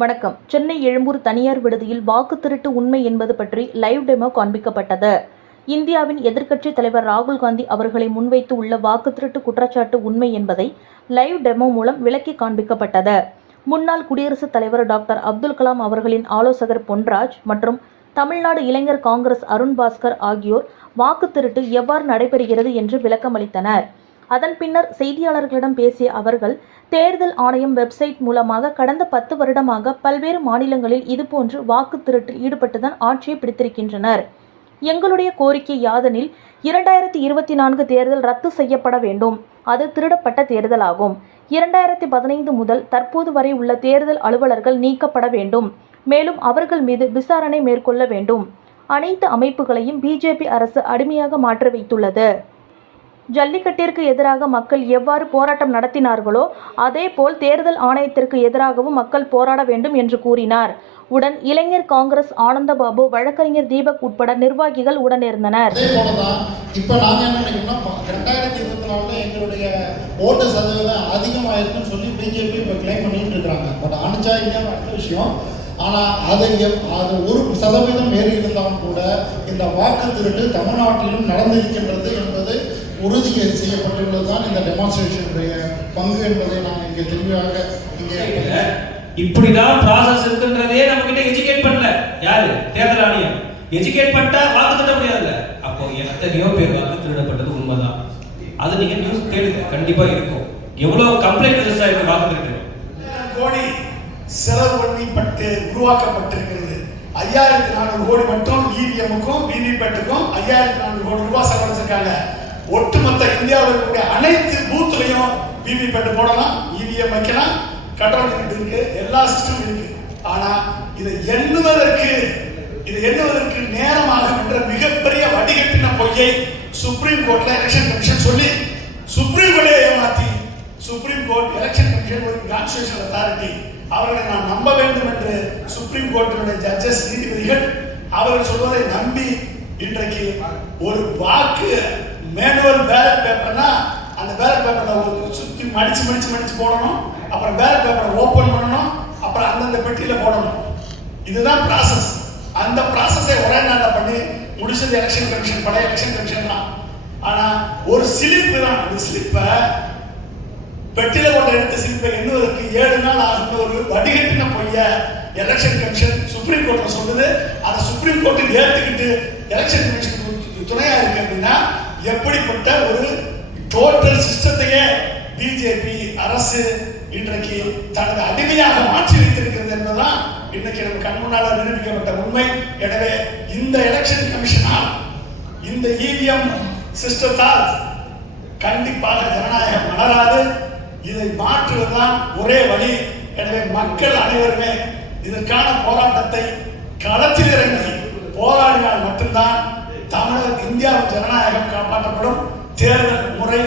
வணக்கம். சென்னை எழும்பூர் தனியார் விடுதியில் வாக்கு திருட்டு உண்மை என்பது பற்றி லைவ் டெமோ காண்பிக்கப்பட்டது. இந்தியாவின் எதிர்க்கட்சித் தலைவர் ராகுல் காந்தி அவர்களை முன்வைத்து உள்ள வாக்கு திருட்டு குற்றச்சாட்டு உண்மை என்பதை லைவ் டெமோ மூலம் விளக்கி காண்பிக்கப்பட்டது. முன்னாள் குடியரசுத் தலைவர் டாக்டர் அப்துல் கலாம் அவர்களின் ஆலோசகர் பொன்ராஜ் மற்றும் தமிழ்நாடு இளைஞர் காங்கிரஸ் அருண் பாஸ்கர் ஆகியோர் வாக்கு திருட்டு எவ்வாறு நடைபெறுகிறது என்று விளக்கமளித்தனர். அதன் பின்னர் செய்தியாளர்களிடம் பேசிய அவர்கள் தேர்தல் ஆணையம் வெப்சைட் மூலமாக கடந்த பத்து வருடமாக பல்வேறு மாநிலங்களில் இதுபோன்று வாக்கு திருட்டில் ஈடுபட்டுதான் ஆட்சியை பிடித்திருக்கின்றனர். எங்களுடைய கோரிக்கை யாதெனில் இரண்டாயிரத்தி இருபத்தி நான்கு தேர்தல் ரத்து செய்யப்பட வேண்டும். அது திருடப்பட்ட தேர்தலாகும். இரண்டாயிரத்தி பதினைந்து முதல் தற்போது வரை உள்ள தேர்தல் அலுவலர்கள் நீக்கப்பட வேண்டும். மேலும் அவர்கள் மீது விசாரணை மேற்கொள்ள வேண்டும். அனைத்து அமைப்புகளையும் பிஜேபி அரசு அடிமையாக மாற்றி வைத்துள்ளது. ஜல்லிக்கட்டிற்கு எதிராக மக்கள் எவ்வாறு போராட்டம் நடத்தினார்களோ அதேபோல் தேர்தல் ஆணையத்திற்கு எதிராகவும் மக்கள் போராட வேண்டும் என்று கூறினார். உடன் இளைஞர் காங்கிரஸ் ஆனந்தபாபு வழக்கறிஞர் தீபக் உட்பட நிர்வாகிகள் உடனிருந்தனர். இப்போ நாங்கள் என்ன நினைக்கிறோம்னா ரெண்டாயிரத்தி இருபத்தி நாலில் எங்களுடைய ஓட்டு சதவீதம் அதிகமாயிருக்குன்னு சொல்லி பிஜேபி இப்போ கிளைம் பண்ணிட்டு இருக்காங்க. பட் அனுச்சா விஷயம்? ஆனால் அது அது ஒரு சதவீதம் ஏறி இருந்தாலும் கூட இந்த வாக்கு திருட்டு தமிழ்நாட்டிலும் நடந்திருக்கின்றது என்பது உறுதி செய்யப்பட்டுள்ளது தான் இந்த டெமான்ஸ்ட்ரேஷனுடைய பங்கு என்பதை நான் இங்கே தெளிவாக இங்கே இப்படிதான் ப்ராசஸ் இருக்குன்றதே நம்ம கிட்ட எஜுகேட் பண்ணல. யாரு? தேர்தல் ஆணையம். எஜுகேட் பண்ணிட்டா வாக்கு திருட முடியாதுல்ல? அப்போ எத்தனையோ பேர் வாக்கு திருடப்பட்டது உண்மைதான். அது நீங்க நியூஸ் கேளுங்க. கண்டிப்பா இருக்கும். எவ்வளவு கம்ப்ளைண்ட் ரெஜிஸ்டர் ஆயிருக்கு வாக்கு திருட்டு? கோடி செலவு பண்ணப்பட்டு உருவாக்கப்பட்டிருக்கிறது. ஐயாயிரத்தி நானூறு கோடி மட்டும் இவிஎம்முக்கும் விவிபேட்டுக்கும் ஐயாயிரத்தி நானூறு கோடி ரூபாய் செலவழிச்சிருக்காங்க. ஒட்டுமொத்த இந்தியாவில் இருக்கக்கூடிய அனைத்து பூத்துலையும் விவிபேட் போடலாம் இவிஎம் வைக்கலாம். கண்ட்ரோல் யூனிட் இருக்கு எல்லா சிஸ்டம் இருக்கு. ஆனா இதை எண்ணுவதற்கு இதை எண்ணுவதற்கு நேரமாகும் என்ற மிகப்பெரிய வடிகட்டின பொய்யை சுப்ரீம் கோர்ட்ல எலெக்ஷன் கமிஷன் சொல்லி சுப்ரீம் கோர்ட்டை ஏமாத்தி சுப்ரீம் கோர்ட் எலெக்ஷன் கமிஷன் ஒரு கான்ஸ்டியூஷன் அத்தாரிட்டி அவர்களை நான் நம்ப வேண்டும் என்று சுப்ரீம் கோர்ட்டினுடைய ஜட்ஜஸ் நீதிபதிகள் அவர்கள் சொல்வதை நம்பி இன்றைக்கு ஒரு வாக்கு மேனுவல் பேலட் பேப்பர்னா அந்த பேலட் பேப்பரை சுற்றி சுத்தி மடிச்சு மடிச்சு மடிச்சு போடணும். அப்புறம் பேலட் பேப்பரை ஓப்பன் பண்ணணும். அப்புறம் அந்தந்த பெட்டியில போடணும். இதுதான் ப்ராசஸ் அந்த ப்ராசஸை ஒரே நாளில் பண்ணி முடிச்சது எலெக்ஷன் கமிஷன் பழைய எலெக்ஷன் கமிஷன் தான். ஆனா ஒரு சிலிப்பு தான். அந்த ஸ்லிப்பை பெட்டியில் கொண்ட எடுத்த சிலிப்பை எண்ணுவதற்கு ஏழு நாள் ஆகுது ஒரு வடிகட்டின பொய்ய எலெக்ஷன் கமிஷன் சுப்ரீம் கோர்ட்டில் சொல்லுது. அதை சுப்ரீம் கோர்ட்டு ஏற்றுக்கிட்டு எலெக்ஷன் கமிஷன் துணையா இருக்கு அப்படின்னா எப்படிப்பட்ட ஒரு டோட்டல் சிஸ்டத்தையே பிஜேபி அரசு இன்றைக்கு தனது அடிமையாக மாற்றி வைத்திருக்கிறது என்பதுதான் இன்னைக்கு நம்ம கண்முன்னால நிரூபிக்கப்பட்ட உண்மை. எனவே இந்த எலெக்ஷன் கமிஷனால் இந்த இவிஎம் சிஸ்டத்தால் கண்டிப்பாக ஜனநாயகம் மலராது. இதை மாற்றுவதுதான் ஒரே வழி. எனவே மக்கள் அனைவருமே இதற்கான போராட்டத்தை களத்தில் இறங்கி போராடினால் மட்டும்தான் தமிழக இந்தியாவின் ஜனநாயகம் காப்பாற்றப்படும். தேர்தல் முறை